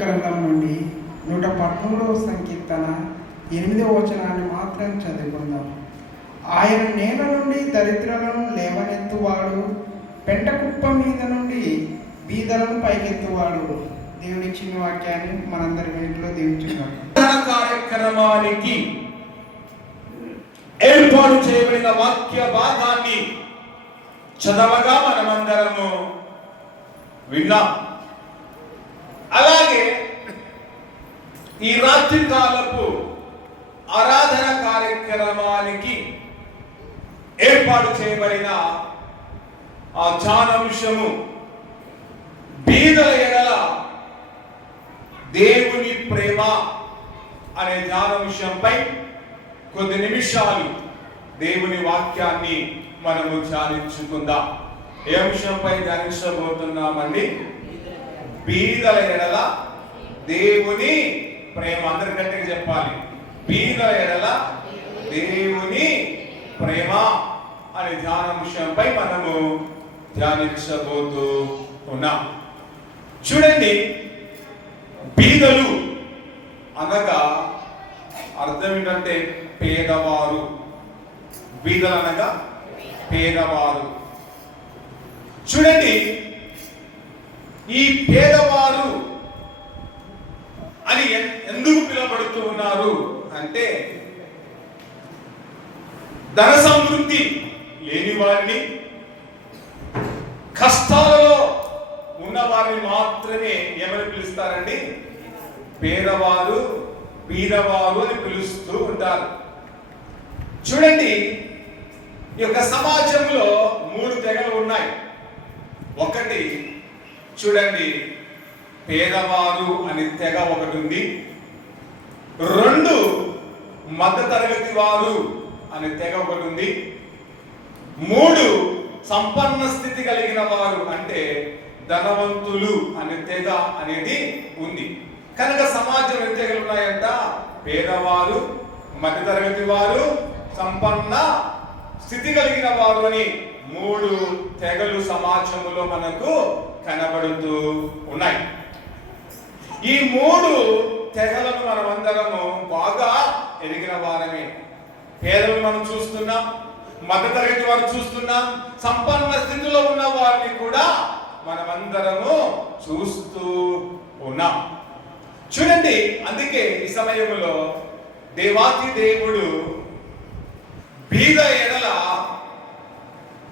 గ్రంథం నుండి 113వ సంకీర్తన 8వ వచనాన్ని మాత్రం చదువుకుందాం. ఆయన నేల నుండి దరిద్రులను లేవనెత్తువాడు, పెంట కుప్ప మీద నుండి బీదలను పైకెత్తువాడు. దేవుడిచ్చిన వాక్యాన్ని మనందరి వెనుకలో దీవించున్నాం. కార్యక్రమానికి ఏర్పాటు చేయబడిన వాక్య భాగాన్ని చదవగా మనమందరము విన్నాం. అలాగే ఈ రాత్రి కాలపు ఆరాధన కార్యక్రమానికి ఏర్పాటు చేయబడిన ఆ ధ్యానాంశము బీదల ఎడల దేవుని ప్రేమ అనే ధ్యానాంశంపై కొద్ది నిమిషాలు దేవుని వాక్యాన్ని మనము ధ్యానించుకుందాం. ఏ అంశంపై ధ్యానించబోతున్నామండి? బీదల ఎడల దేవుని ప్రేమ. అందరికంటే చెప్పాలి, బీదల ఎడల దేవుని ప్రేమ అనే ధ్యానాంశంపై మనము ధ్యానించబోతూ ఉన్నాం. చూడండి, బీదలు అనగా అర్థం ఏంటంటే పేదవారు. బీదలు అనగా పేదవారు. చూడండి, ఈ పేదవారు అని ఎందుకు పిలువబడుతూ ఉన్నారు అంటే, ధన సమృద్ధి లేని వారిని, కష్టాలలో ఉన్న వారిని మాత్రమే ఏమని పిలుస్తారండి? పేదవారు, బీదవారు అని పిలుస్తూ ఉంటారు. చూడండి, ఈ యొక్క సమాజంలో 3 తెగలు ఉన్నాయి. ఒకటి చూడండి, పేదవారు అనే తెగ ఒకటి ఉంది. 2 మధ్య తరగతి వారు అనే తెగ ఒకటి ఉంది. 3 సంపన్న స్థితి కలిగిన వారు అంటే ధనవంతులు అనే తెగ అనేది ఉంది. కనుక సమాజం ఎన్ని తెగలు ఉన్నాయంట? పేదవారు, మధ్య తరగతి వారు, సంపన్న స్థితి కలిగిన వారు అని 3 తెగలు సమాజంలో మనకు కనబడుతూ ఉన్నాయి. ఈ 3 తెగలను మనమందరము బాగా ఎరిగిన వారమే. పేదలను మనం చూస్తున్నాం, మధ్య తరగతి వారు చూస్తున్నాం, సంపన్న స్థితిలో ఉన్న వారిని కూడా మనమందరము చూస్తూ ఉన్నాం. చూడండి, అందుకే ఈ సమయంలో దేవాతి దేవుడు బీద ఎడల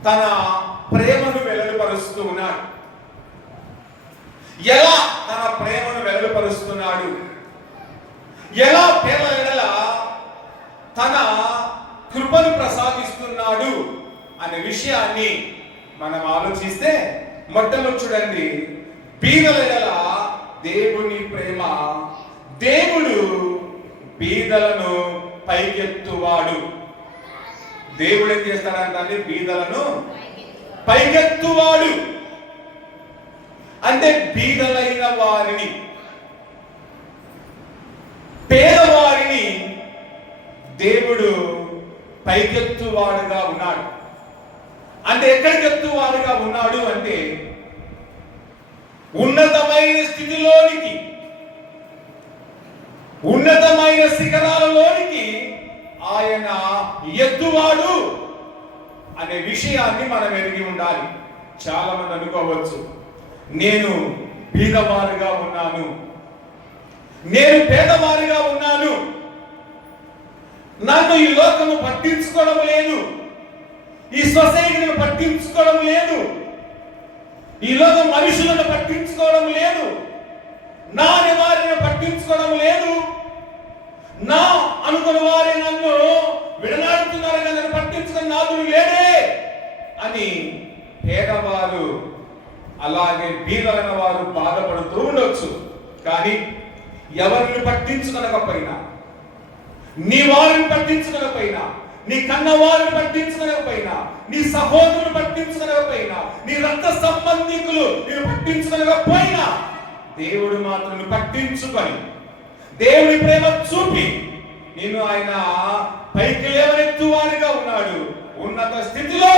తన ప్రేమను వెల్లడిపరుస్తూ ఉన్నాడు. ఎలా తన ప్రేమను వెల్లడిపరుస్తున్నాడు? ఎలా పేద ఎడల తన కృపను ప్రసాదిస్తున్నాడు అనే విషయాన్ని మనం ఆలోచిస్తే, మొట్టమొదటి చూడండి, బీదల ఎడల దేవుని ప్రేమ. దేవుడు బీదలను పైకెత్తువాడు. దేవుడు ఏం చేస్తాడంటే బీదలను పైకెత్తువాడు. అంటే బీదలైన వారిని, పేదవారిని దేవుడు పైకెత్తువాడుగా ఉన్నాడు. అంటే ఎక్కడికి ఎత్తువాడుగా ఉన్నాడు అంటే, ఉన్నతమైన స్థితిలోనికి, ఉన్నతమైన శిఖరాలలోనికి ఆయన ఎత్తువాడు అనే విషయాన్ని మనం ఎరిగి ఉండాలి. చాలా మంది అనుకోవచ్చు, నేను బీదవారుగా ఉన్నాను, నేను పేదవారుగా ఉన్నాను, నన్ను ఈ లోకము పట్టించుకోవడం లేదు, ఈ సొసైటీని పట్టించుకోవడం లేదు, ఈ లోకం మనుషులను పట్టించుకోవడం లేదు, నా వారిని పట్టించుకోవడం లేదు, నా అనుకున్న వారే నన్ను విడనాడుతున్నారు, నన్ను పట్టించుకున్న నాదుడు లేడే అని పేదవారు, అలాగే బీదలైన వారు బాధపడుతూ ఉండొచ్చు. కానీ ఎవరిని పట్టించుకోకపోయినా, నీ వారిని పట్టించుకోకపోయినా, నీ కన్నవారిని పట్టించుకోకపోయినా, నీ సహోదరుని పట్టించుకోకపోయినా, నీ రక్త సంబంధికులు నేను పట్టించుకోకపోయినా, దేవుడు మాత్రం పట్టించుకొని దేవుని ప్రేమ చూపి నిన్ను ఆయన పైకి లేవనెత్తువాడుగా ఉన్నాడు. ఉన్నత స్థితిలో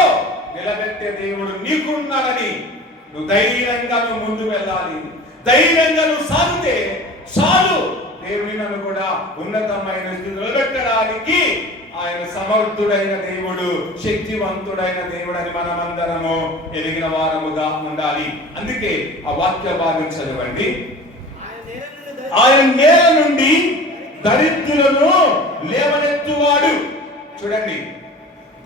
నిలబెట్టే దేవుడు నీకున్నాడని నువ్వు ధైర్యంగా ముందు వెళ్ళాలి. ధైర్యంగా నువ్వు సాగితే దేవుని నన్ను కూడా ఉన్నతమైన స్థితిలో పెట్టడానికి ఆయన సమర్థుడైన దేవుడు, శక్తివంతుడైన దేవుడు అని మనమందరము ఎదిగిన వారముగా ఉండాలి. అందుకే ఆ వాక్య భాగం చదవండి. ఆయన నేల నుండి దరిద్రులను లేవనెత్తువాడు. చూడండి,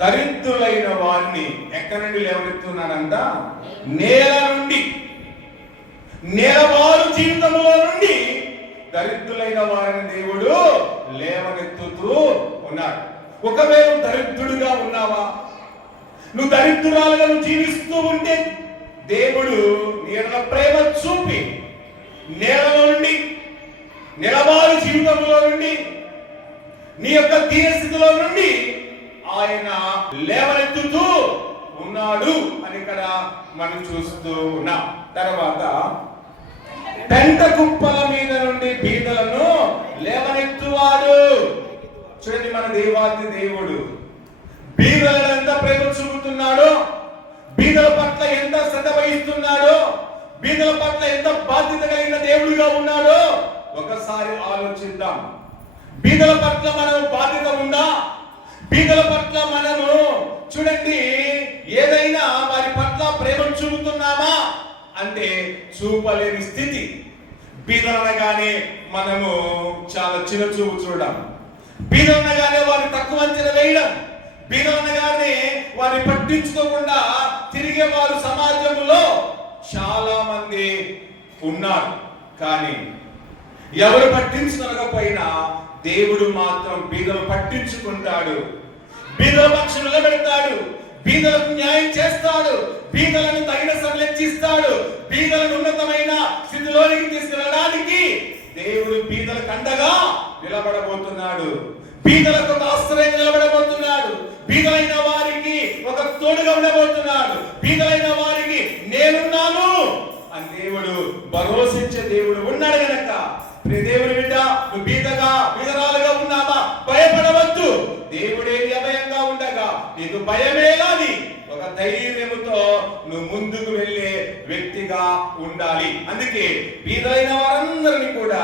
దరిద్రులైన వారిని ఎక్కడి నుండి లేవనెత్తున్నాడంట? నేల నుండి. నేలవారు జీవితంలో నుండి దరిద్రులైన వారిని దేవుడు లేవనెత్తుతూ ఉన్నాడు. ఒకవేళ దరిద్రుడుగా ఉన్నావా, నువ్వు దరిద్రురాలుగా జీవిస్తూ ఉంటే దేవుడు నీళ్ళ ప్రేమ చూపి నేలలో నుండి, నెలవారి జీవితంలో నుండి, నీ యొక్క దీనస్థితిలో నుండి ఆయన లేవనెత్తుతూ ఉన్నాడు అని ఇక్కడ మనం చూస్తూ ఉన్నాం. తర్వాత పెంట కుప్పల మీద నుండి బీదలను లేవనెత్తువాడు. చూడండి, మన దేవాది దేవుడు బీదలను ఎంత ప్రేమ చూపుతున్నాడో, బీదల పట్ల ఎంత శ్రద్ధ వహిస్తున్నాడో, బీదల పట్ల ఎంత బాధ్యత కలిగిన దేవుడిగా ఉన్నాడో ఒకసారి ఆలోచిద్దాం. బీదల పట్ల మనం బాధ్యత ఉందా? బీదల పట్ల మనము చూడండి ఏదైనా వారి పట్ల ప్రేమ చూపుతున్నామా అంటే చూపలేని స్థితి. బీదలనగానే మనము చాలా చిన్న చూపు చూడడం, బీదలనగానే వారిని తక్కువ అంచనా వేయడం, బీదలనగానే వారిని పట్టించుకోకుండా తిరిగే వారు సమాజంలో చాలా మంది ఉన్నారు. కానీ ఎవరు పట్టించుకోకపోయినా దేవుడు మాత్రం బీదలు పట్టించుకుంటాడు, బీదల పక్షం నిలబెడతాడు, బీదలకు న్యాయం చేస్తాడు, బీదలను తగిన సంరక్షిస్తాడు. బీదలను ఉన్నతమైన స్థితిలోనికి తీసుకెళ్ళడానికి దేవుడు బీదలకు అండగా నిలబడబోతున్నాడు, బీదలకు ఒక ఆశ్రయం నిలబడబోతున్నాడు, బీదలైన వారికి ఒక తోడుగా ఉండబోతున్నాడు, బీదలైన వారికి నేనున్నాను అని దేవుడు భరోసించే దేవుడు ఉన్నాడు గనక దేవుని బిడ్డ, నువ్వు బీదరాలుగా ఉన్నావా? భయపడవద్దు. దేవుడే అభయంగా ఉండగా నీకు భయమేలాని ఒక ధైర్యముతో నువ్వు ముందుకు వెళ్ళే వ్యక్తిగా ఉండాలి. అందుకే బీదలైన వారందరినీ కూడా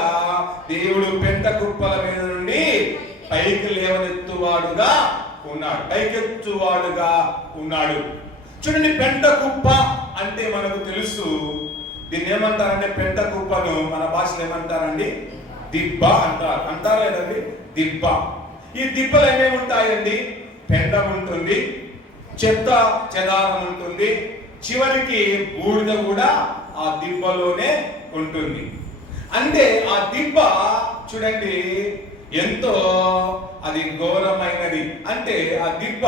దేవుడు పెంట కుప్పల మీద నుండి పైకి లేవనెత్తువాడుగా ఉన్నాడు, పైకెత్తువాడుగా ఉన్నాడు. చూడండి, పెంట కుప్ప అంటే మనకు తెలుసు. దీన్ని ఏమంటారంటే పెంట కుప్పను మన భాషలో ఏమంటారండి? దిబ్బ అంటారు. అంటారా లేదండి? దిబ్బ. ఈ దిబ్బలు ఏమేమి ఉంటాయండి? పెంట ఉంటుంది, చెత్త చెదారం ఉంటుంది, చివరికి బూడిద కూడా ఆ దిబ్బలోనే ఉంటుంది. అంటే ఆ దిబ్బ చూడండి ఎంతో అది ఘోరమైనది. అంటే ఆ దిబ్బ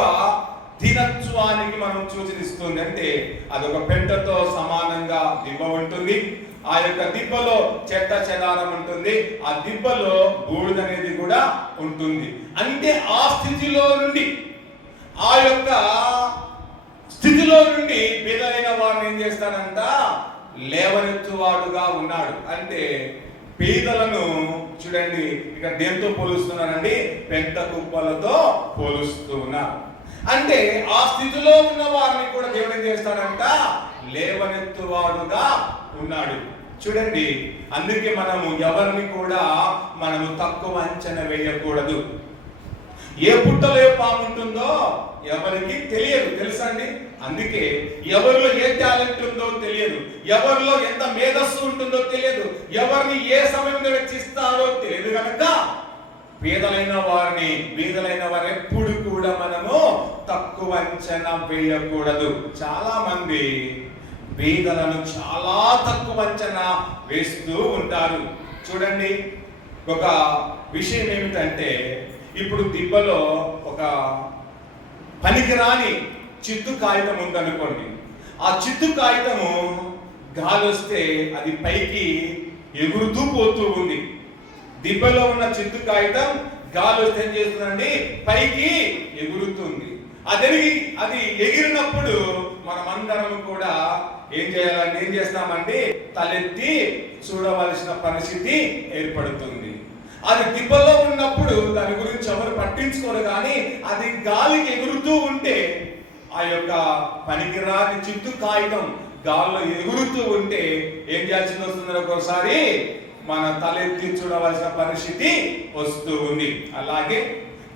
దినత్వానికి మనం సూచిస్తుంది. అంటే అదొక పెంటతో సమానంగా దిబ్బ ఉంటుంది. ఆ యొక్క దిబ్బలో చెత్త చెదారం ఉంటుంది, ఆ దిబ్బలో బూడిద అనేది కూడా ఉంటుంది. అంటే ఆ స్థితిలో నుండి, ఆ యొక్క స్థితిలో నుండి బీదలైన వారిని ఏం చేస్తాడంట? లేవనెత్తువాడుగా ఉన్నాడు. అంటే బీదలను చూడండి ఇక్కడ దేంతో పోలుస్తున్నారండి? పెంట కుప్పలతో పోలుస్తున్నారు. అంటే ఆ స్థితిలో ఉన్న వారిని కూడా దేవుడు ఏం చేస్తాడంట? లేవనెత్తువాడుగా ఉన్నాడు. చూడండి, అందుకే మనము ఎవరిని కూడా మనము తక్కువ అంచనా వేయకూడదు. ఏ పుట్టలో ఏ పాము ఉంటుందో ఎవరికి తెలియదు, తెలుసా అండి? అందుకే ఎవరిలో ఏ టాలెంట్ ఉందో తెలియదు, ఎవరిలో ఎంత మేధస్సు ఉంటుందో తెలియదు, ఎవరిని ఏ సమయంలో వెచ్చిస్తారో తెలియదు. కనుక బీదలైన వారు ఎప్పుడు కూడా మనము తక్కువ అంచనా వేయకూడదు. చాలా మంది బీదలను చాలా తక్కువ అంచనా వేస్తూ ఉంటారు. చూడండి, ఒక విషయం ఏమిటంటే, ఇప్పుడు దిబ్బలో ఒక పనికిరాని చిత్తు కాగితం ఉందనుకోండి. ఆ చిత్తు కాగితము గాలి వస్తే అది పైకి ఎగురుతూ పోతూ ఉంది. దిబ్బలో ఉన్న చిత్తు కాగితం గాలి వస్తే ఏం చేస్తుందండి? పైకి ఎగురుతుంది. అది ఎగిరినప్పుడు మనమందరం కూడా ఏం చేస్తామండి? తలెత్తి చూడవలసిన పరిస్థితి ఏర్పడుతుంది. అది దిబ్బలో ఉన్నప్పుడు దాని గురించి ఎవరు పట్టించుకోరు. కానీ అది గాలికి ఎగురుతూ ఉంటే, ఆ యొక్క పనికిరాని చిత్తు కాగితం గాల్లో ఎగురుతూ ఉంటే ఏం చేయాల్సింది వస్తుంది? ఒక్కోసారి మన తలెత్తి చూడవలసిన పరిస్థితి వస్తూ ఉంది. అలాగే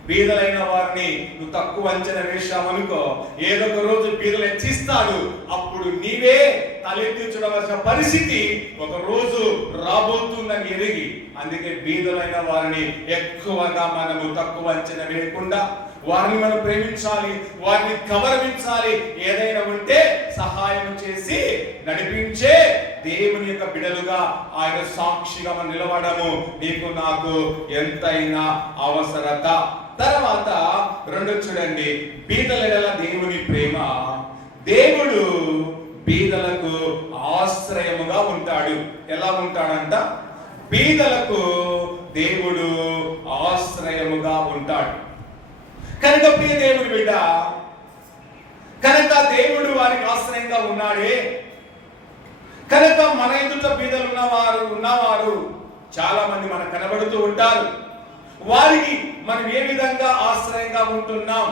బీదలైన వారిని నువ్వు తక్కువ అంచనా వేశావనుకో, ఏదో ఒక రోజు బీదలు హెచ్చిస్తాడు, అప్పుడు నీవే తలెత్తి చూడవలసిన పరిస్థితి ఒక రోజు రాబోతుందని ఎరిగి, అందుకే బీదలైన వారిని ఎక్కువగా మనము తక్కువ అంచనా వేయకుండా వారిని మనం ప్రేమించాలి, వారిని గౌరవించాలి. ఏదైనా ఉంటే సహాయం చేసి నడిపించే దేవుని యొక్క బిడలుగా ఆయన సాక్షిగా మనం నిలవడము నీకు నాకు ఎంతైనా అవసరత. తర్వాత రెండు చూడండి, బీదల దేవుని ప్రేమ. దేవుడు బీదలకు ఆశ్రయముగా ఉంటాడు. ఎలా ఉంటాడంట? బీదలకు దేవుడు ఆశ్రయముగా ఉంటాడు. కనుక ప్రియ దేవుని బిడ్డ, కనుక దేవుడు వారికి ఆశ్రయంగా ఉన్నాడే, కనుక మన ఎదుట బీదలు ఉన్నవారు చాలా మంది మనకు కనబడుతూ ఉంటారు. వారికి మనం ఏ విధంగా ఆశ్రయంగా ఉంటున్నాం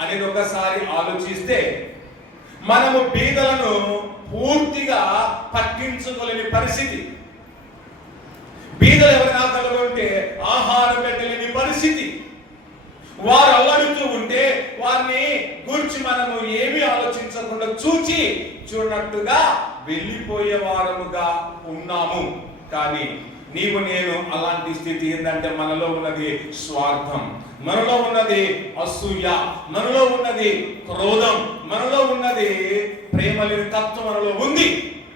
అనేది ఒకసారి ఆలోచిస్తే, మనము బీదలను పూర్తిగా పట్టించుకోలేని పరిస్థితి. బీదలు ఎవరైనా కలుగుంటే ఆహారం పెట్టలేని పరిస్థితి. వారు అల్లాడుతూ ఉంటే వారిని గురించి మనము ఏమీ ఆలోచించకుండా చూడనట్టుగా వెళ్ళిపోయే వారముగా ఉన్నాము. కానీ నీవు నేను అలాంటి స్థితి ఏంటంటే, మనలో ఉన్నది స్వార్థం, మనలో ఉన్నది అసూయ, మనలో ఉన్నది క్రోధం, మనలో ఉన్నది ప్రేమ లేని తత్వం మనలో ఉంది.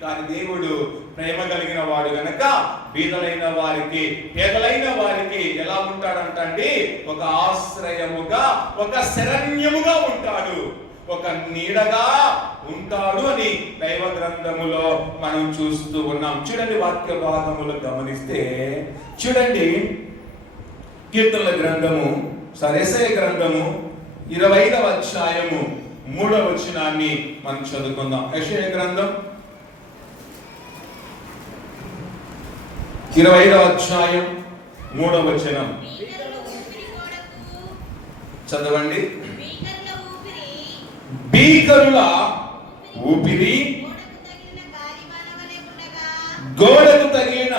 కానీ దేవుడు ప్రేమ కలిగిన వాడు గనక బీదలైన వారికి, పేదలైన వారికి ఎలా ఉంటాడంటండి? ఒక ఆశ్రయముగా, ఒక శరణ్యముగా ఉంటాడు, ఒక నీడగా ఉంటాడు అని దైవ గ్రంథములో మనం చూస్తూ ఉన్నాం. చూడండి, వాక్య భాగములు గమనిస్తే చూడండి, కీర్తనల గ్రంథము, యెషయా గ్రంథము 20వ అధ్యాయము 3వ వచనాన్ని మనం చదువుకుందాం. యెషయా గ్రంథం 20వ అధ్యాయం 3వ వచనం చదవండి. భీకరుల ఊపిరి గోడకు తగిలిన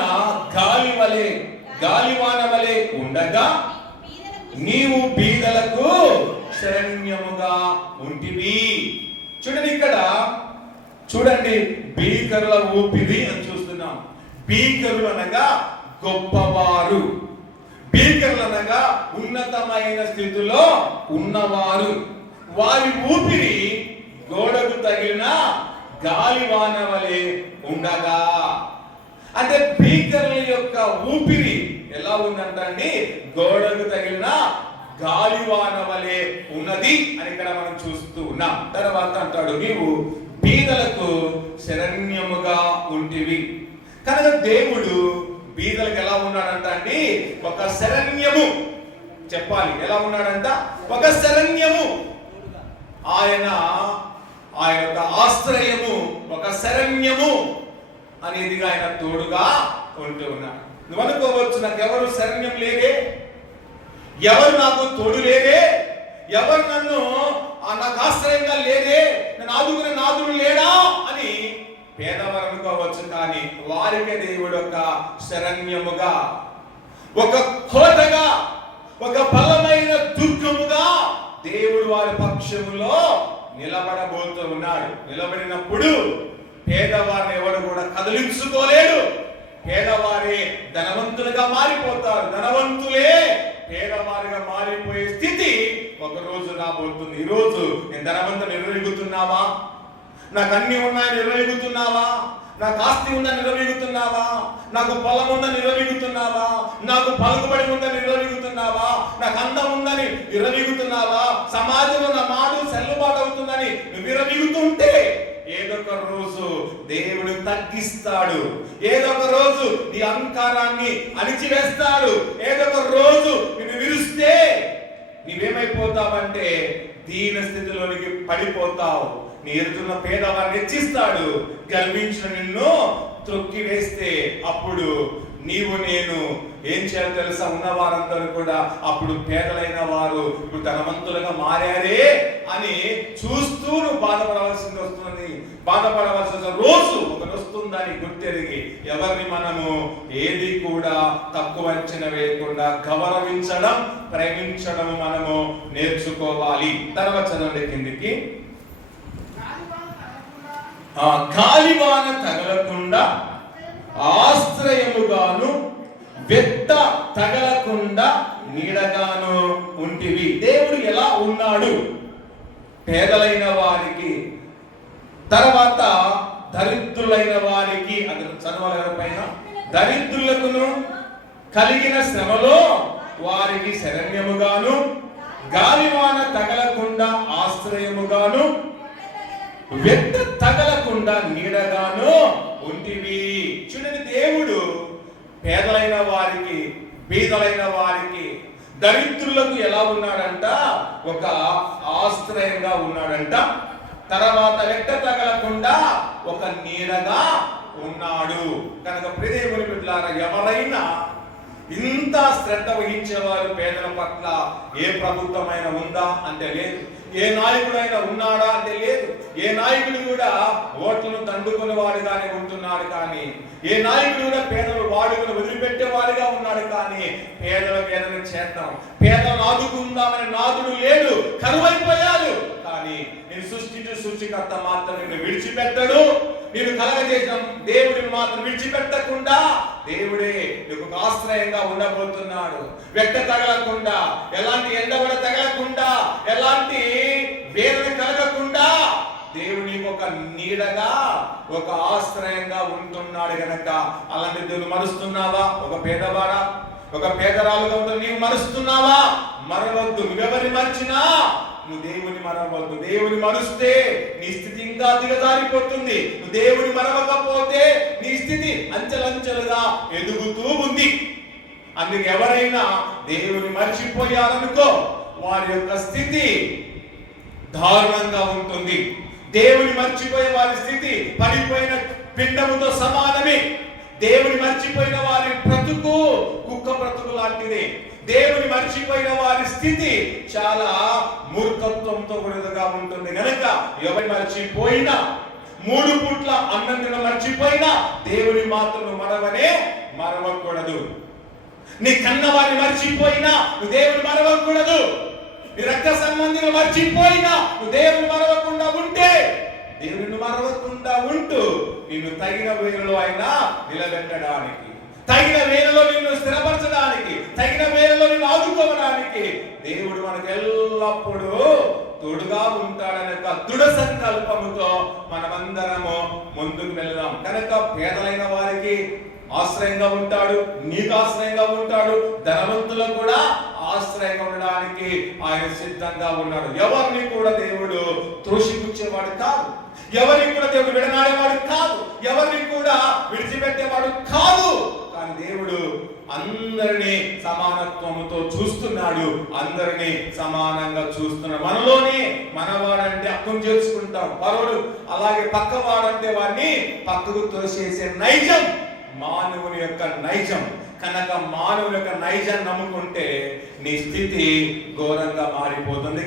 గాలివాన వలె ఉండగా నీవు బీదలకు శరణ్యముగా ఉంటివి. చూడండి, ఇక్కడ చూడండి, భీకరుల ఊపిరి అని చూస్తున్నాం. భీకరులు అనగా గొప్పవారు, భీకరులు అనగా ఉన్నతమైన స్థితిలో ఉన్నవారు. వారి ఊపిరి గోడకు తగిలిన గాలివాన వలె ఉండగా, అంటే భీకరుల యొక్క ఊపిరి ఎలా ఉందంటండి? గోడకు తగిలిన గాలివాన వలె ఉన్నది అని ఇక్కడ మనం చూస్తూ ఉన్నాం. తర్వాత అంటాడు, నీవు బీదలకు శరణ్యముగా ఉంటివి. కనుక దేవుడు బీదలకు ఎలా ఉన్నాడంట అండి? ఒక శరణ్యము. చెప్పాలి, ఎలా ఉన్నాడంట? ఒక శరణ్యము. ఆయన యొక్క ఆశ్రయము, ఒక శరణ్యము అనేదిగా ఆయన తోడుగా ఉంటూ ఉన్నాడు. నువ్వు అనుకోవచ్చు, నాకు ఎవరు శరణ్యం లేదే, ఎవరు నాకు తోడు లేదే, ఎవరు నాకు ఆశ్రయంగా లేదే, నన్ను ఆదుకునే నాదుడు లేడా అని పేదవారు అనుకోవచ్చు. కానీ వారికే దేవుడు ఒక శరణ్యముగా, ఒక కోటగా, ఒక బలమైన దుర్గముగా దేవుడు వారి పక్షములో నిలబడబోతూ ఉన్నాడు. నిలబడినప్పుడు పేదవారిని ఎవడు కూడా కదిలించుకోలేడు. పేదవారే ధనవంతులుగా మారిపోతారు, ధనవంతులే పేదవారిగా మారిపోయే స్థితి ఒక రోజు రాబోతుంది. ఈ రోజు నేను ధనవంతుని నిర్వహిస్తున్నావా? నాకు అన్ని ఉన్నాయని నిర్వహిస్తున్నావా? నాకు ఆస్తి ఉందని నిర్వహిస్తున్నావా? నాకు పొలం ఉందని నిర్వహిస్తున్నావా? నాకు పలుకుబడి ఉందని నిర్వహిస్తున్నావా? నాకు అందం ఉందని నిర్వహిస్తున్నావా? సమాజంలో నా మాట చెల్లుబాటు అవుతుందని నువ్వు నిర్వహిస్తుంటే ఏదొక రోజు దేవుడు తగ్గిస్తాడు. ఏదొక రోజు నీ అహంకారాన్ని అణిచివేస్తాడు. ఏదొక రోజు నిన్ను విరుస్తే నీవేమైపోతావంటే దీన స్థితిలోనికి పడిపోతావు. నీ ఎదురున్న పేదవారిని హెచ్చిస్తాడు. గర్వించిన నిన్ను త్రొక్కి వేస్తే అప్పుడు నీవు నేను ఏం చేయాలో తెలుసా? ఉన్న వారందరూ కూడా అప్పుడు పేదలైన వారు ఇప్పుడు ధనవంతులుగా మారారే అని చూస్తూ నువ్వు బాధపడవలసింది వస్తుంది. బాధపడవలసిన రోజు ఒకటి వస్తుందని గుర్తెరిగి ఎవరిని మనము ఏది కూడా తక్కువ అంచనా వేయకుండా గౌరవించడం, ప్రేమించడం మనము నేర్చుకోవాలి. తర్వాత చదవండి కిందికి. గాలివాన తగలకుండా ఆశ్రయముగాను, వెట్ట తగలకుండా నీడగాను ఉంటివి. దేవుడు ఎలా ఉన్నాడు? పేదలైన వారికి, తర్వాత దరిద్రులైన వారికి, అది చదవాలి పైన, దరిద్రులకును కలిగిన శ్రమలో వారికి శరణ్యముగాను, గాలివాన తగలకుండా ఆశ్రయముగాను, వెట్ట తగలకుండా నీడగాను ఉంటివి. చూడండి, దేవుడు పేదలైన వారికి, బీదలైన వారికి, దరిద్రులకు ఎలా ఉన్నాడంట? ఒక ఆశ్రయంగా ఉన్నాడంట. తర్వాత వెట్ట తగలకుండా ఒక నీడగా ఉన్నాడు. కనుక ప్రియదేవుని బిడ్డలారా, ఎవరైనా ఇంత శ్రద్ధ వహించేవారు పేదల పట్ల ఏ ప్రభుత్వమైనా ఉందా అంటే లేదు. ఏ నాయకుడైనా ఉన్నాడా అంటే లేదు. ఏ నాయకుడు కూడా ఓట్లను దండుకునే వాడుగానే ఉంటున్నాడు, కానీ ఏ నాయకుడు కూడా పేదలు వాడుకుని వదిలిపెట్టేవాడుగా ఉన్నాడు. కానీ పేదల పేదలను చేద్దాం, పేదలను ఆదుకుందామనే నాదుడు లేడు, కరువైపోయాడు. కానీ నేను సృష్టించు సృష్టికర్త మాత్రం నిన్ను విడిచిపెట్టడు. నేను కలగజేసిన దేవుడిని మాత్రం విడిచిపెట్టకుండా దేవుడే నీకు ఒక ఆశ్రయంగా ఉండబోతున్నాడు. వెట్ట తగలకుండా, ఎలాంటి ఎండబడ తగలకుండా, ఎలాంటి వేదన కలగకుండా దేవుడు నీకు ఒక నీడగా, ఒక ఆశ్రయంగా ఉంటున్నాడు. గనక అలాంటి దేవుడు మరుస్తున్నావా? ఒక పేదవాడా, ఒక పేదరాలుగా ఉంటే నీవు మరుస్తున్నావా? మరవద్దు. నువ్వెవరిని మర్చినా నువ్వు దేవుని మరవద్దు. దేవుని మరుస్తే నీ స్థితి ఇంకా దిగజారిపోతుంది. నువ్వు దేవుని మరవకపోతే నీ స్థితి అంచెలంచెలుగా ఎదుగుతూ ఉంది. అందుకు ఎవరైనా దేవుని మర్చిపోయారనుకో, వారి యొక్క స్థితి దారుణంగా ఉంటుంది. దేవుని మర్చిపోయే వారి స్థితి పడిపోయిన పిండముతో సమానమే. దేవుని మర్చిపోయిన వారి బ్రతుకు కుక్క బ్రతుకు లాంటిదే. దేవుని మర్చిపోయిన వారి స్థితి చాలా మూర్ఖత్వంతో కూడినదిగా ఉంటుంది. గనక ఎవరి మర్చిపోయినా, 3 పూట్ల అన్నం తిన మర్చిపోయినా దేవుని మాత్రం మరవకూడదు. నీ కన్నవారిని మర్చిపోయినా నువ్వు దేవుని మరవకూడదు. నీ రక్త సంబంధిని మర్చిపోయినా నువ్వు దేవుని మరవకుండా ఉంటే, దేవుని మరవకుండా ఉంటూ నిన్ను తగిన వేలలో అయినా నిలబెట్టడానికి, తగిన వేలలో నిన్ను స్థిరపరచడానికి, తగిన వేలలో నిన్ను ఆదుకోవడానికి దేవుడు మనకు ఎల్లప్పుడూ తోడుగా ఉంటాడనే దృఢ సంకల్పముతో మనమందరము ముందుకు వెళ్దాం. కనుక పేదలైన వారికి ఆశ్రయంగా ఉంటాడు, నీకు ఆశ్రయంగా ఉంటాడు, ధనవంతులకు కూడా ఆశ్రయంగా ఉండడానికి ఆయన సిద్ధంగా ఉన్నాడు. ఎవరిని కూడా దేవుడు త్రోసిపుచ్చేవాడు కాదు, ఎవరిని కూడా దేవుడు విడనాడేవాడు కాదు, ఎవరిని కూడా విడిచిపెట్టేవాడు కాదు. కానీ దేవుడు అందరినీ సమానత్వముతో చూస్తున్నాడు, అందరినీ సమానంగా చూస్తున్నాడు. మనలోనే మనవాడంటే అర్థం చేసుకుంటాం, పరువుడు అలాగే పక్కవాడంటే వాడిని పక్కకు తోసేసే నైజం మానవుని యొక్క నైజం. కనుక మానవుని యొక్క నైజాన్ని నమ్ముకుంటే నీ స్థితి ఘోరంగా మారిపోతుంది.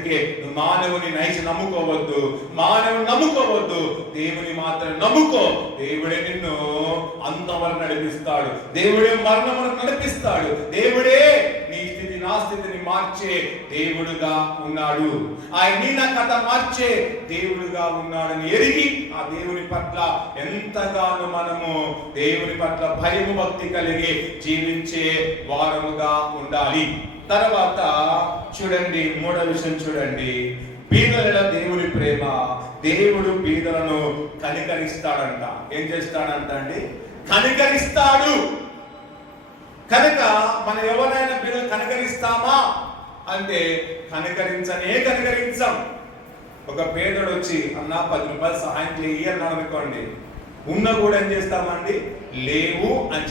మానవుని నైజం నమ్ముకోవద్దు, మానవుని నమ్ముకోవద్దు, దేవుని మాత్రం నమ్ముకో. దేవుడే నిన్ను అంతవరకు నడిపిస్తాడు, దేవుడే మరణమును నడిపిస్తాడు, దేవుడే నీ స్థితి నా స్థితిని మార్చే దేవుడుగా ఉన్నాడు. ఆయన నీ నా కథ మార్చే దేవుడుగా ఉన్నాడని ఎరిగి ఆ దేవుని పట్ల ఎంతగానో మనము దేవుని పట్ల భయము భక్తి కలిగి జీవించే వారముగా ఉండాలి. తర్వాత చూడండి, 3వ విషయం చూడండి, బీదల దేవుని ప్రేమ. దేవుడు బీదలను కనికరిస్తాడంట. ఏం చేస్తాడంట అండి? కనికరిస్తాడు. కనుక మనం ఎవరైనా బీదలు కనికరిస్తామా అంటే కనికరించం. ఒక పేదోడు వచ్చి అన్న 10 రూపాయలు సహాయం చేయి అన్నాడు అనుకోండి, ఉన్న కూడా ఏం చేస్తామండి? లేవు అని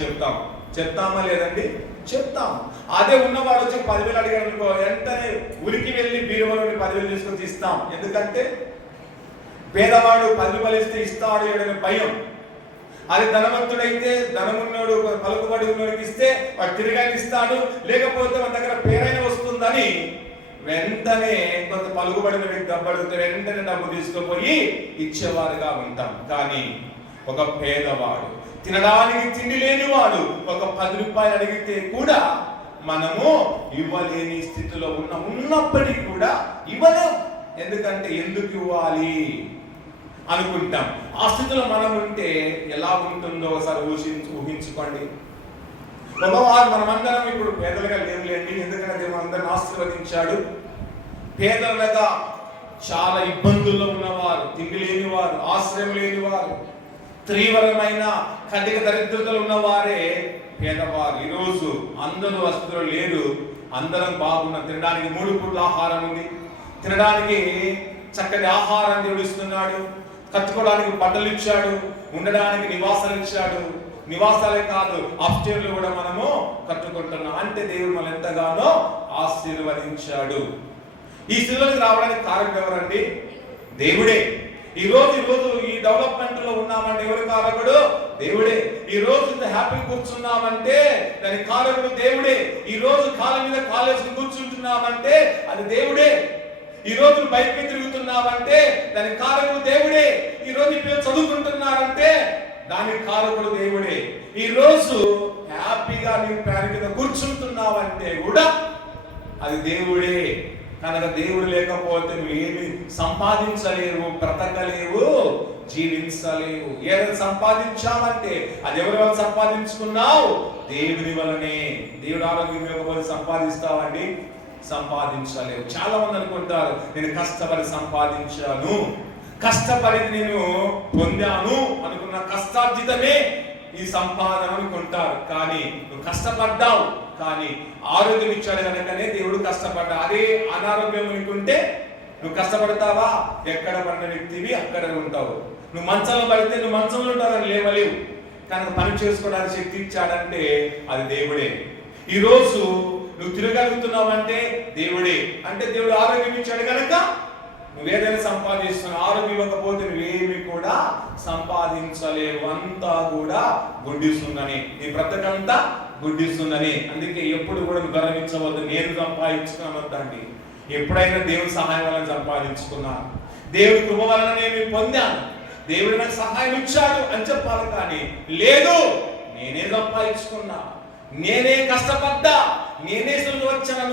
చెప్తామా లేదండి? చెప్తాం. అదే ఉన్నవాడు వచ్చి 10,000 అడిగాడు అనుకో, వెంటనే ఉరికి వెళ్ళి బీరువాలోని 10,000 తీసుకొని ఇస్తాం. ఎందుకంటే పేదవాడు 10 రూపాయలు ఇస్తే ఇస్తాడు అనే భయం. అది ధనవంతుడైతే, ధనమున్నోడు పలుకుబడి ఉన్నోడికి ఇస్తే వాడు తిరిగి ఇస్తాడు, లేకపోతే మన దగ్గర పేరైన వస్తుందని వెంటనే కొంత పలుకుబడిన వ్యక్తి డబ్బు అడిగితే వెంటనే డబ్బు తీసుకుపోయి ఇచ్చేవారుగా ఉంటాం. కానీ ఒక పేదవాడు, తినడానికి తిండి లేనివాడు ఒక 10 రూపాయలు అడిగితే కూడా మనము ఇవ్వలేని స్థితిలో ఉన్నప్పటికీ కూడా ఇవ్వలేం. ఎందుకంటే ఎందుకు ఇవ్వాలి అనుకుంటాం. ఆ స్థితిలో మనం ఉంటే ఎలా ఉంటుందో ఒకసారి ఊహించుకోండి. భగవాన్ మనమందరం ఇప్పుడు పేదలుగా లేవులేండి, ఎందుకంటే దేవుడు అందరిని ఆశీర్వదించాడు. పేదలుగా చాలా ఇబ్బందుల్లో ఉన్నవారు, తిండి లేనివారు, ఆశ్రయం లేనివారు, తీవ్రమైన కటిక దరిద్రతలు ఉన్నవారే పేదవారు. ఈరోజు అందరూ వస్తువులు లేరు, అందరం బాగున్నాం. తినడానికి 3 పూట్ల ఆహారం ఉంది, తినడానికి చక్కటి ఆహారం దేవుడు ఇస్తున్నాడు, కట్టుకోవడానికి బట్టలు ఇచ్చాడు, ఉండడానికి నివాసాలు ఇచ్చాడు. నివాసాలే కాదు, అప్స్టేర్లు కూడా మనము కట్టుకుంటున్నాం. అంటే దేవుడు మనం ఎంతగానో ఆశీర్వదించాడు. ఈ స్థితిలోకి రావడానికి కారణం ఎవరండి? దేవుడే. ఈ రోజు ఈ డెవలప్మెంట్ లో ఉన్నామంటే ఎవరు కారకుడు? దేవుడే. ఈ రోజు ఇంత హ్యాపీ కూర్చున్నామంటే దాని కారకుడు దేవుడే. ఈ రోజు కాళ్ళ మీద కాలేజీ కూర్చుంటున్నామంటే అది దేవుడే. ఈ రోజు బైక్ మీద తిరుగుతున్నామంటే దాని కారకుడు దేవుడే. ఈ రోజు పిల్లలు చదువుకుంటున్నారంటే దానికి కారకుడు దేవుడే. ఈ రోజు హ్యాపీగా నీవు ప్యాన్ మీద కూర్చుంటున్నావంటే కూడా అది దేవుడే. కనుక దేవుడు లేకపోతే నువ్వు ఏమి సంపాదించలేవు, బ్రతకలేవు, జీవించలేవు. ఏదైనా సంపాదించామంటే అది ఎవరి వల్ల సంపాదించుకున్నావు? దేవుని వలనే. దేవుడు ఆరోగ్యం ఇవ్వకపోతే సంపాదిస్తావండి? సంపాదించలేవు. చాలా మంది అనుకుంటారు నేను కష్టపడి సంపాదించాను, కష్టపడి నేను పొందాను అనుకున్న కష్టార్జితమే ఈ సంపాదన అనుకుంటారు. కానీ నువ్వు కష్టపడ్డావు, కానీ ఆరోగ్యం ఇచ్చాడు కనుకనే దేవుడు కష్టపడ్డా. అదే అనారోగ్యం అనుకుంటే నువ్వు కష్టపడతావా? ఎక్కడ పడిన వ్యక్తివి అక్కడ ఉంటావు. నువ్వు మంచంలో పడితే నువ్వు మంచంలో ఉంటావని లేవలేవు. కనుక పని చేసుకోవడానికి శక్తి ఇచ్చాడంటే అది దేవుడే. ఈ రోజు నువ్వు తిరగలుగుతున్నావంటే దేవుడే. అంటే దేవుడు ఆరోగ్యం ఇచ్చాడు కనుక నువ్వేదైనా సంపాదిస్తున్నావు. ఆరోగ్యం ఇవ్వకపోతే నువ్వేమి కూడా సంపాదించలేవు. అంతా కూడా గుడ్డిస్తుందని, నీ బ్రతకంతా గుడ్డిస్తుందని. అందుకే ఎప్పుడు కూడా నువ్వు గర్వించవద్దు. నేను సంపాదించుకున్నానండి. ఎప్పుడైనా దేవుని సహాయం వలన సంపాదించుకున్నాను, దేవుడి కృప వలన నేను పొందాను, దేవుడు నాకు సహాయం ఇచ్చాడు అని చెప్పాలి. కానీ లేదు, నేనే సంపాదించుకున్నా, నేనే కష్టపడ్డా, నేనే సులువు వచ్చాను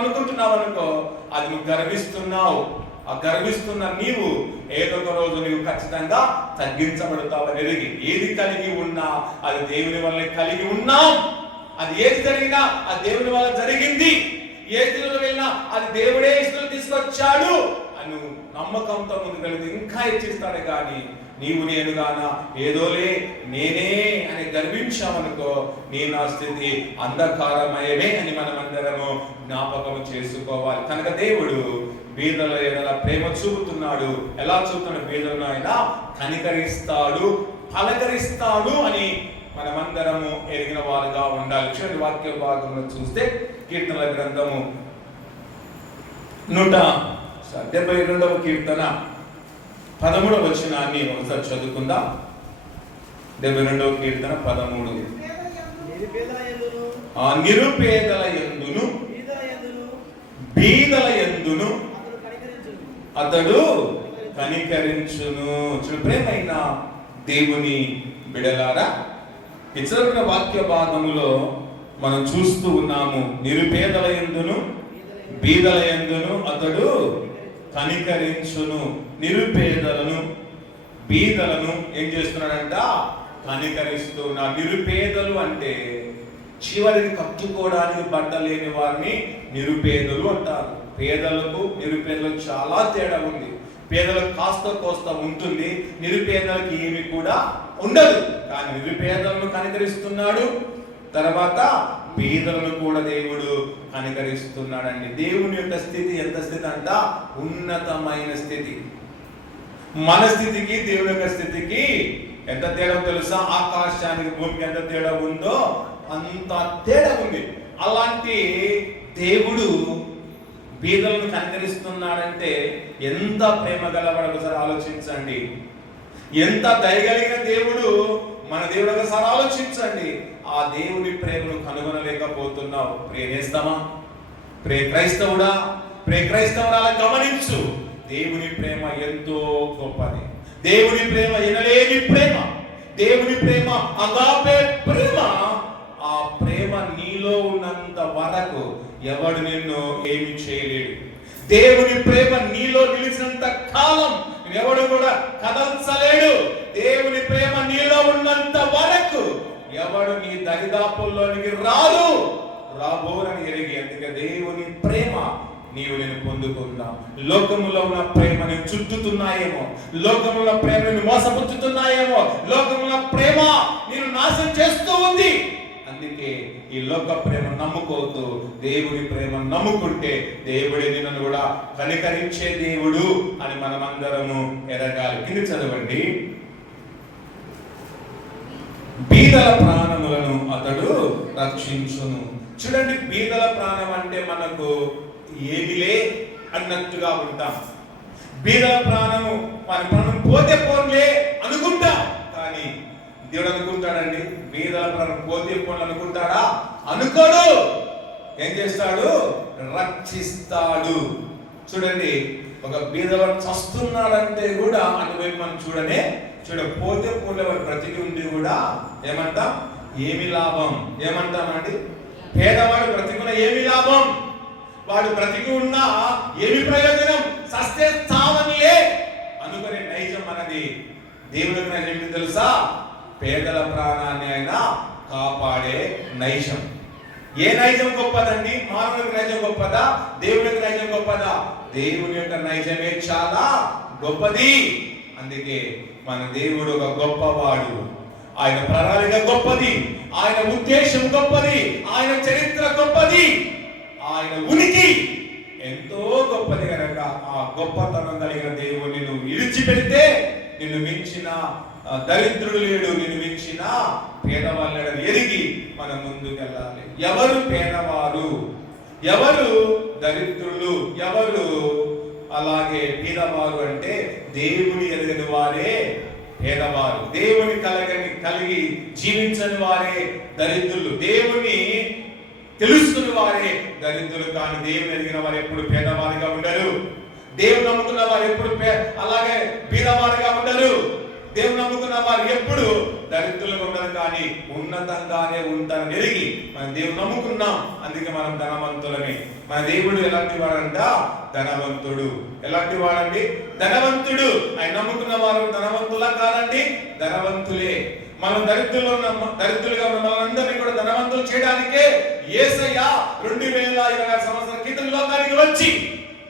అనుకుంటున్నావు అనుకో, అది నువ్వు గర్విస్తున్నావు. ఆ గర్విస్తున్న నీవు ఏదో ఒక రోజు నీవు ఖచ్చితంగా తగ్గించబడతావని ఎరిగి, ఏది కలిగి ఉన్నా అది దేవుని వల్ల కలిగి ఉన్నాం. అది ఏది జరిగినా అది దేవుని వల్ల జరిగింది. ఏ స్థితిలో వెళ్ళినా అది దేవుడే స్థితిలో తీసుకొచ్చాడు అని నమ్మకంతో ముందుకు వెళితే ఇంకా హెచ్చిస్తాడు. కానీ నీవు నేను గాన ఏదోలే నేనే అని గర్వించామనుకో, నీ నా స్థితి అంధకారమయమే అని మనమందరము జ్ఞాపకం చేసుకోవాలి. కనుక దేవుడు బీదల ఎడల ప్రేమ చూపుతున్నాడు. ఎలా చూపుతున్నాడు? బీదలను ఆయన కనికరిస్తాడు, పలకరిస్తాడు అని మనమందరము ఎరిగిన వారుగా ఉండాలి. చూడండి, వాక్య భాగంలో చూస్తే కీర్తనల గ్రంథము 172వ కీర్తన 13వ వచనాన్ని ఒకసారి చదువుకుందాం. 72వ కీర్తన 13. నిరుపేదల యందును బీదల యందును అతడు కనికరించును. ప్రేమైన దేవుని బిడలారా, ఇతరుల వాక్య భాగములో మనం చూస్తూ ఉన్నాము. నిరుపేదల యందును బీదల యందును అతడు కనికరించును. నిరుపేదలను బీదలను ఏం చేస్తున్నాడంట? కనికరిస్తున్నా. నిరుపేదలు అంటే చివరికి కట్టుకోవడానికి బట్ట లేని వారిని నిరుపేదలు అంటారు. పేదలకు నిరుపేదలకు చాలా తేడా ఉంది. పేదలకు కాస్త కోస్త ఉంటుంది, నిరుపేదలకు ఏమి కూడా ఉండదు. కానీ నిరుపేదలను కనికరిస్తున్నాడు. తర్వాత పేదలను కూడా దేవుడు కనికరిస్తున్నాడండి. దేవుని యొక్క స్థితి ఎంత స్థితి అంట? ఉన్నతమైన స్థితి. మన స్థితికి దేవుని యొక్క స్థితికి ఎంత తేడా తెలుసా? ఆకాశానికి భూమికి ఎంత తేడా ఉందో అంత తేడా ఉంది. అలాంటి దేవుడు బీదలను కనికరిస్తున్నాడంటే ఎంత ప్రేమ గలవాడు ఒకసారి ఆలోచించండి. ఎంత దయగలిగిన దేవుడు మన దేవుడు ఒకసారి ఆలోచించండి. ఆ దేవుని ప్రేమను కనుగొనలేకపోతున్నావు. ప్రేమిస్తామా? క్రైస్తవుడా, క్రైస్తవురాల గమనించు, దేవుని ప్రేమ ఎంతో గొప్పది. దేవుని ప్రేమ ఎనలేని ప్రేమ, దేవుని ప్రేమ అగాపే ప్రేమ. ఆ ప్రేమ నీలో ఉన్నంత వరకు ఎవడు నిన్ను ఏమి చేయలేడు. దేవుని ప్రేమ నీలో నిలిచినంత కాలం ఎవడు కూడా కదల్చలేడు. దేవుని ప్రేమ నీలో ఉన్నంత వరకు ఎవడు నీ దరిదాపుల్లోనికి రాబోరని ఎరిగి, అందుకే దేవుని ప్రేమ నీవు నేను పొందుకుందాం. లోకములో ఉన్న ప్రేమ నేను చుట్టుతున్నాయేమో, లోకముల ప్రేమ నేను మోసపుచ్చుతున్నాయేమో, లోకముల ప్రేమ నేను నాశనం చేస్తూ ఉంది. అందుకే ఈ లోక ప్రేమ నమ్ముకోవద్దు, దేవుని ప్రేమ నమ్ముకుంటే దేవుడే నిన్ను కూడా కనికరించే దేవుడు అని మనమందరము ఎరగాలి. కింద చదవండి. బీదల ప్రాణములను అతడు రక్షించును. చూడండి, బీదల ప్రాణం అంటే మనకు ఏమిలే అన్నట్టుగా ఉంటాం. బీదల ప్రాణము, వారి ప్రాణం పోతే పోన్లే అనుకుంటాం. కానీ దేవుడు అనుకుంటాడండి, బీదల ప్రాణం పోతే పోన్లు అనుకుంటాడా? అనుకోడు. ఏం చేస్తాడు? రక్షిస్తాడు. చూడండి, ఒక బీదవాడు చస్తున్నాడంటే కూడా అటువైపు మనం పోతే పోలే వాడు బ్రతికి ఉండి కూడా ఏమంటాం? ఏమి లాభం. ఏమంటామండి? పేదవాడు బ్రతికున్న ఏమి లాభం, వాడు బ్రతికి ఉన్నా ఏమి ప్రయోజనం, సస్తే చావనిలే అనుకునే నైజం మనది. దేవుడికి నైజం ఏంటి తెలుసా? పేదల ప్రాణాన్ని అయినా కాపాడే నైజం. ఏ నైజం గొప్పదండి? మానవునికి నైజం గొప్పదా? దేవుడికి నైజం గొప్పదా? దేవుని యొక్క నైజమే చాలా గొప్పది. అందుకే మన దేవుడు ఒక గొప్పవాడు. ఆయన ప్రణాళిక గొప్పది, ఆయన ఉద్దేశం గొప్పది, ఆయన చరిత్ర గొప్పది, ఆయన ఉనికి ఎంతో గొప్పది కనుక ఆ గొప్పతనం కలిగిన దేవుని నువ్వు విడిచిపెడితే నిన్ను మించిన దరిద్రుడు లేడు, నిన్ను మించిన పేదవాళ్ళని ఎరిగి మనం ముందుకు వెళ్ళాలి. ఎవరు పేదవారు, ఎవరు దరిద్రులు, ఎవరు అలాగే పేదవారు అంటే దేవుని ఎరగని వారే పేదవారు. దేవుని కలిగి జీవించని వారే దరిద్రులు. దేవుని తెలుసుకుని వారే దరిద్రులు. కానీ దేవుని ఎరిగిన వారు ఎప్పుడు పేదవారిగా ఉండరు. దేవుని నమ్ముకున్న వారు ఎప్పుడు అలాగే పేదవారిగా ఉండరు. దేవుని నమ్ముకున్న వారు ఎప్పుడు దరిద్రులుగా ఉండరు, కానీ ఉన్నతంగానే ఉంటారని ఎరిగి మనం దేవుని నమ్ముకున్నాం. అందుకే మనం ధనవంతులని. మన దేవుడు ఎలాంటి వాడంట? ధనవంతుడు. ఎలాంటి వాడండి? ధనవంతుడు. ఆయన నమ్ముకున్న వారు ధనవంతులా కాదండి? ధనవంతులే. మనం దరిద్రులుగా ఉన్న మనందరినీ కూడా ధనవంతులు చేయడానికే యేసయ్య 2020 సంవత్సరాల క్రితం లోకానికి వచ్చి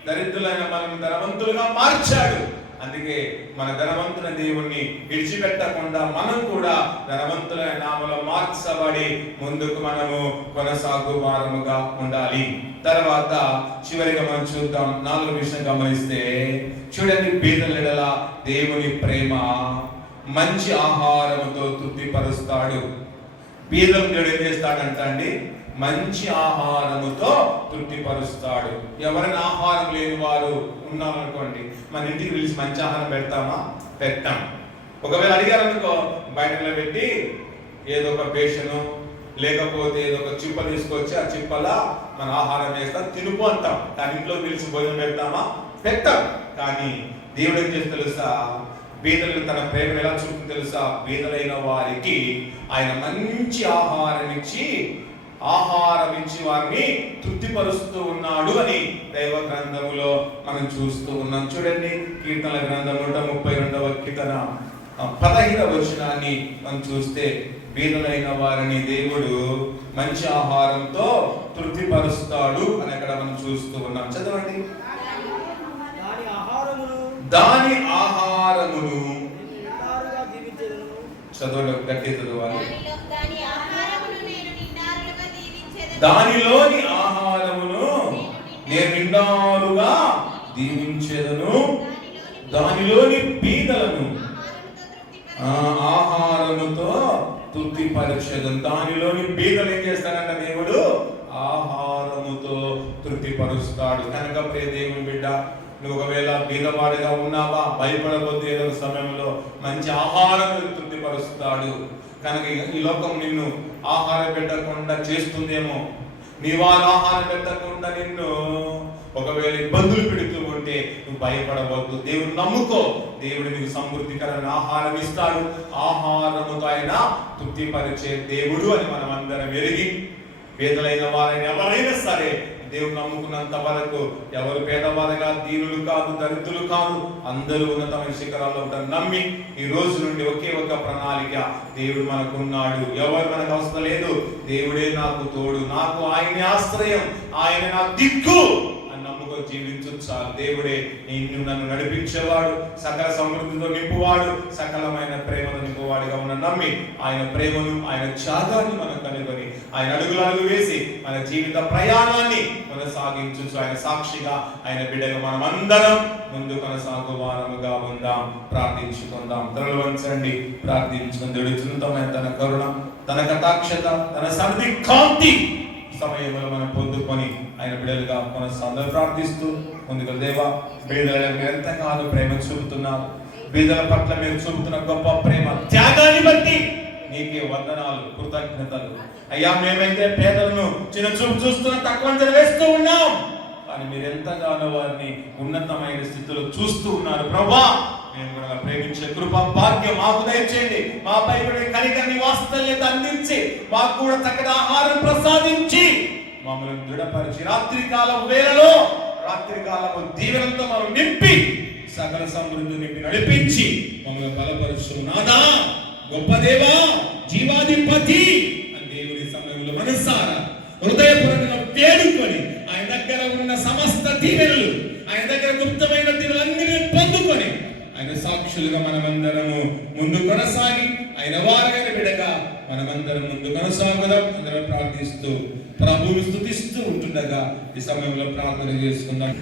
దరిద్రులైన మనం ధనవంతులుగా మార్చాడు. అందుకే మన ధనవంతుల దేవుణ్ణి విడిచిపెట్టకుండా మనం కూడా ధనవంతులైన నామలో మార్చబడి ముందుకు మనము కొనసాగు వారముగా ఉండాలి. తర్వాత చివరిగా మనం చూద్దాం, 4వ విషయం గమనిస్తే చూడండి, బీదల ఎడల దేవుని ప్రేమ మంచి ఆహారముతో తృప్తిపరుస్తాడు. బీదలు దేవుడు ఏం చేస్తాడంట అండి? మంచి ఆహారముతో తృప్తిపరుస్తాడు. ఎవరైనా ఆహారం లేని వారు ఉన్నారనుకోండి, మన ఇంటికి పిలిచి మంచి ఆహారం పెడతామా? పెట్టాం. ఒకవేళ అడిగారనుకో, బయటలో పెట్టి ఏదో ఒక బేషను లేకపోతే ఏదో ఒక చిప్ప తీసుకొచ్చి ఆ చిప్పలా మన ఆహారం వేస్తాం, తినుపు అంటాం. కానీ ఇంట్లో పిలిచి భోజనం పెడతామా? పెట్టాం. కానీ దేవుడు ఏం చేసి తెలుసా? బీదలకు తన ప్రేమను ఎలా చూపుతుంది తెలుసా? బీదలైన వారికి ఆయన మంచి ఆహారం ఇచ్చి వారిని తృప్తిపరుస్తూ ఉన్నాడు అని దైవ గ్రంథములో మనం చూస్తూ ఉన్నాం. చూడండి, కీర్తనల గ్రంథం 132వ కీర్తన 15వ వచనాన్ని మనం చూస్తే బీదలైన వారిని దేవుడు మంచి ఆహారంతో తృప్తిపరుస్తాడు అని అక్కడ మనం చూస్తూ ఉన్నాం. చదవండి. దాని ఆహారమును చదవండి, గట్టి చదవాలి. దానిలోని ఆహారమును నేను నిండారుగా దీవించెదను, దానిలోని బీదలను ఆహారముతో తృప్తిపరచెదను. దానిలోని బీదలు ఏం చేస్తాడంట? దేవుడు ఆహారముతో తృప్తిపరుస్తాడు. కనుక ప్రియ దేవుని బిడ్డ, నువ్వు ఒకవేళ బీదవాడిగా ఉన్నావా? భయపడవద్దు. ఏదో సమయంలో మంచి ఆహారం తృప్తిపరుస్తాడు. కనుక ఈ లోకం నిన్ను ఆహారం పెట్టకుండా చేస్తుందేమో, నీ వారు ఆహారం పెట్టకుండా నిన్ను ఒకవేళ ఇబ్బందులు పెడుతూ ఉంటే నువ్వు భయపడవద్దు. దేవుడు నమ్ముకో. దేవుడు నీకు సమృద్ధికరమైన ఆహారం ఇస్తాడు. ఆహారముతో ఆయన తృప్తిపరిచే దేవుడు అని మనం అందరం ఎరిగి, పేదలైన వారైనా ఎవరైనా సరే దేవుడు నమ్ముకున్నంత వరకు ఎవరు పేదవారుగా, దీనులు కాదు, దరిద్రులు కాదు, అందరూ ఉన్నతమైన శిఖరాల్లో ఉంటారు నమ్మి ఈ రోజు నుండి ఒకే ఒక ప్రణాళిక, దేవుడు మనకున్నాడు, ఎవరు మనకు అవసరం లేదు, దేవుడే నాకు తోడు, నాకు ఆయనే ఆశ్రయం, ఆయన నా దిక్కు అని నమ్ముకొని జీవించు చాలు. దేవుడే నిన్ను నన్ను నడిపించేవాడు, సకల సమృద్ధితో నింపువాడు, సకలమైన ప్రేమతో నింపువాడిగా ఉన్న నమ్మి ఆయన ప్రేమను, ఆయన త్యాగాన్ని మనం కనుగొని ఆయన అడుగులు వేసి మన జీవిత ప్రయాణాన్ని కొనసాగించు ఆయన సాక్షిగా, ఆయన బిడ్డగా మనం అందరం ముందు కొనసాగు వారముగా ఉందాం. ప్రార్థించుకుందాం. తలలు వంచండి, ప్రార్థించుకుందాం. తన కరుణ, తన కటాక్షత, తన సన్నిధి కాంతి సమయంలో మనం పొందుకొని ఆయన బిడ్డలుగా కొనసాగుదాం. ప్రార్థిస్తూ ముందుకు దేవా, బీదల మీరు ఎంతగానో ప్రేమ చూపుతున్నారు. బీదల పట్ల మీరు చూపుతున్న గొప్ప ప్రేమ త్యాగాన్ని బట్టి నీకే వందనాలు, కృతజ్ఞతలు. అయ్యా, మేమైతే పేదలను చిన్న చూపు చూస్తున్న తక్కువ అంచనా వేస్తూ ఉన్నాం, కానీ మీరు ఎంతగానో వారిని ఉన్నతమైన స్థితిలో చూస్తూ ఉన్నారు. ప్రభువా, మేము కూడా ప్రేమించే కృప భాగ్యం మాకు దయచేయండి. మాపై కూడా కనికరాన్ని, వాత్సల్యత అందించి మాకు కూడా చక్కటి ఆహారం ప్రసాదించి మమ్మల్ని దృఢపరిచి రాత్రికాలం వేళలో రాత్రికాలపు దీవెనలతో మనం నింపి సకల సమృద్ధి నింపి నడిపించి మమ్మల్ని బలపరుచు నాదా, గొప్ప దేవా, జీవాధిపతి అని దేవుని సమయంలో మనసారా హృదయపూర్వకంగా వేడుకొని ఆయన దగ్గర ఉన్న సమస్త దీవెనలు, ఆయన దగ్గర గుప్తమైన దీవెనలన్నీ పొందుకొని ఆయన సాక్షులుగా మనమందరము ముందు కొనసాగి ఆయన వారైన బిడ్డగా మనమందరం ముందు కొనసాగుదాం. అందరం ప్రార్థిస్తూ ప్రభువును స్తుతిస్తూ ఉంటుండగా ఈ సమయంలో ప్రార్థన చేసుకుందాం.